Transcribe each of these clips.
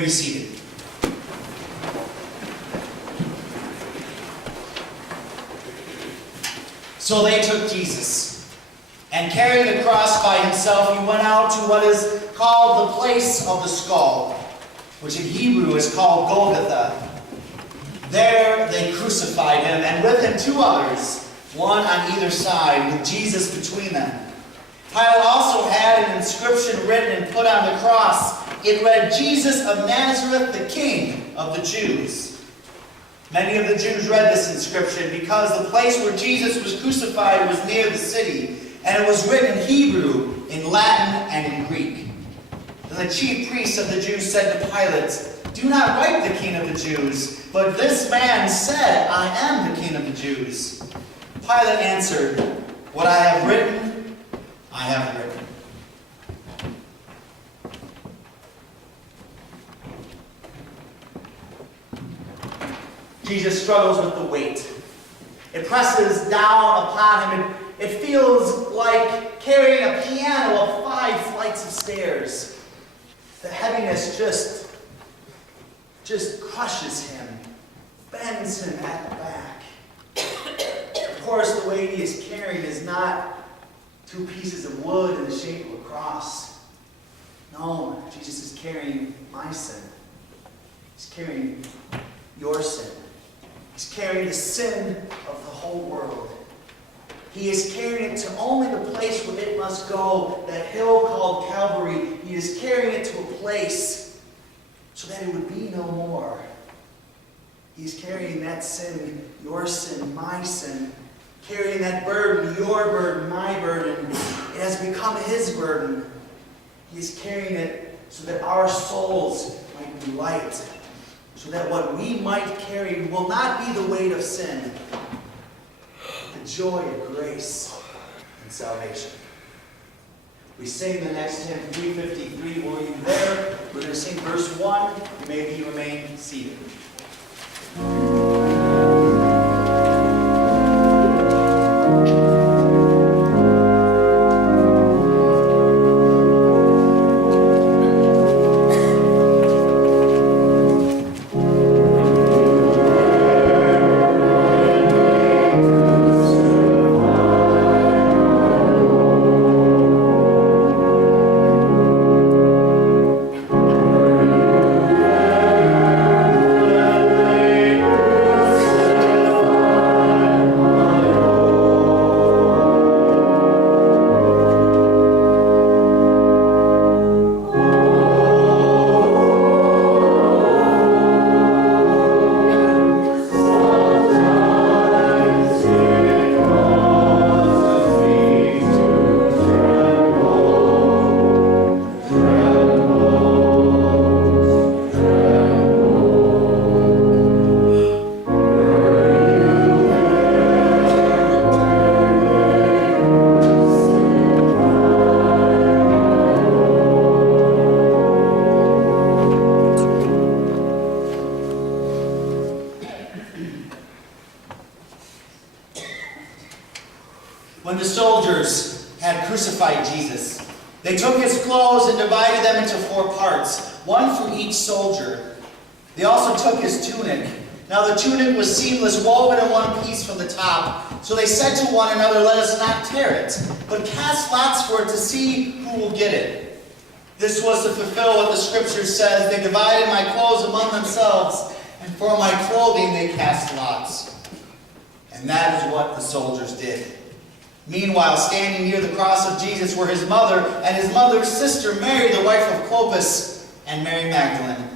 may be seated. So they took Jesus, and carrying the cross by himself, he went out to what is called the place of the skull, which in Hebrew is called Golgotha. There they crucified him, and with him two others, one on either side, with Jesus between them. Pilate also had an inscription written and put on the cross. It read, "Jesus of Nazareth, the King of the Jews." Many of the Jews read this inscription because the place where Jesus was crucified was near the city, and it was written in Hebrew, in Latin, and in Greek. Then the chief priests of the Jews said to Pilate, "Do not write the King of the Jews, but this man said, 'I am the King of the Jews.'" Pilate answered, "What I have written, I have written." Jesus struggles with the weight. It presses down upon him. It feels like carrying a piano up 5 flights of stairs. The heaviness just crushes him, bends him at the back. Of course, the weight he is carrying is not 2 pieces of wood in the shape of a cross. No, Jesus is carrying my sin. He's carrying your sin. He's carrying the sin of the whole world. He is carrying it to only the place where it must go, that hill called Calvary. He is carrying it to a place so that it would be no more. He's carrying that sin, your sin, my sin, carrying that burden, your burden, my burden. It has become his burden. He is carrying it so that our souls might be light, so that what we might carry will not be the weight of sin, but the joy of grace and salvation. We sing the next hymn, 353. Were you there? We're going to sing verse 1. You may remain seated. When the soldiers had crucified Jesus, they took his clothes and divided them into 4 parts, one for each soldier. They also took his tunic. Now the tunic was seamless, woven in one piece from the top. So they said to one another, "Let us not tear it, but cast lots for it to see who will get it." This was to fulfill what the scripture says, "They divided my clothes among themselves, and for my clothing they cast lots." And that is what the soldiers did. Meanwhile, standing near the cross of Jesus were his mother and his mother's sister, Mary, the wife of Clopas, and Mary Magdalene.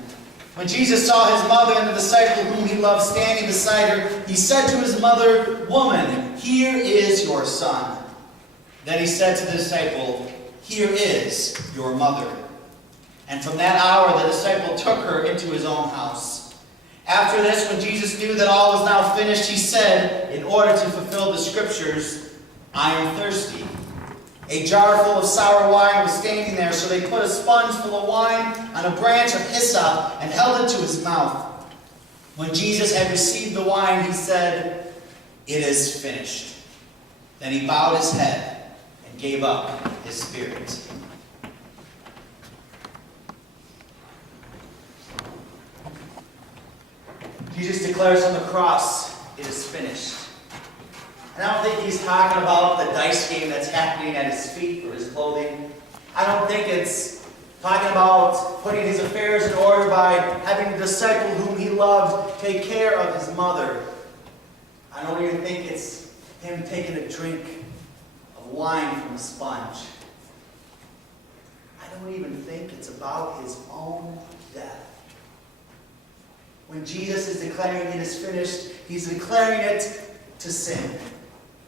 When Jesus saw his mother and the disciple whom he loved standing beside her, he said to his mother, "Woman, here is your son." Then he said to the disciple, "Here is your mother." And from that hour the disciple took her into his own house. After this, when Jesus knew that all was now finished, he said, in order to fulfill the scriptures, "I am thirsty." A jar full of sour wine was standing there, so they put a sponge full of wine on a branch of hyssop and held it to his mouth. When Jesus had received the wine, he said, "It is finished." Then he bowed his head and gave up his spirit. Jesus declares on the cross, it is finished. And I don't think he's talking about the dice game that's happening at his feet or his clothing. I don't think it's talking about putting his affairs in order by having the disciple whom he loved take care of his mother. I don't even think it's him taking a drink of wine from a sponge. I don't even think it's about his own death. When Jesus is declaring it is finished, he's declaring it to sin.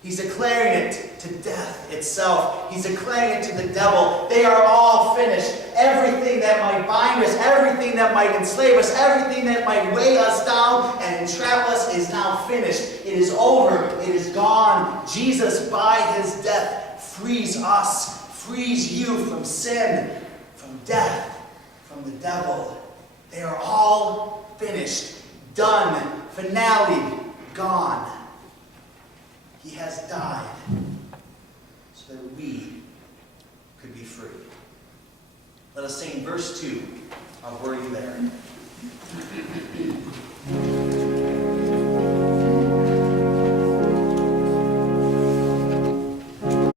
He's declaring it to death itself. He's declaring it to the devil. They are all finished. Everything that might bind us, everything that might enslave us, everything that might weigh us down and entrap us is now finished. It is over. It is gone. Jesus, by his death, frees us, frees you from sin, from death, from the devil. They are all finished, done, finale, gone. He has died so that we could be free. Let us sing verse 2 of Were You There?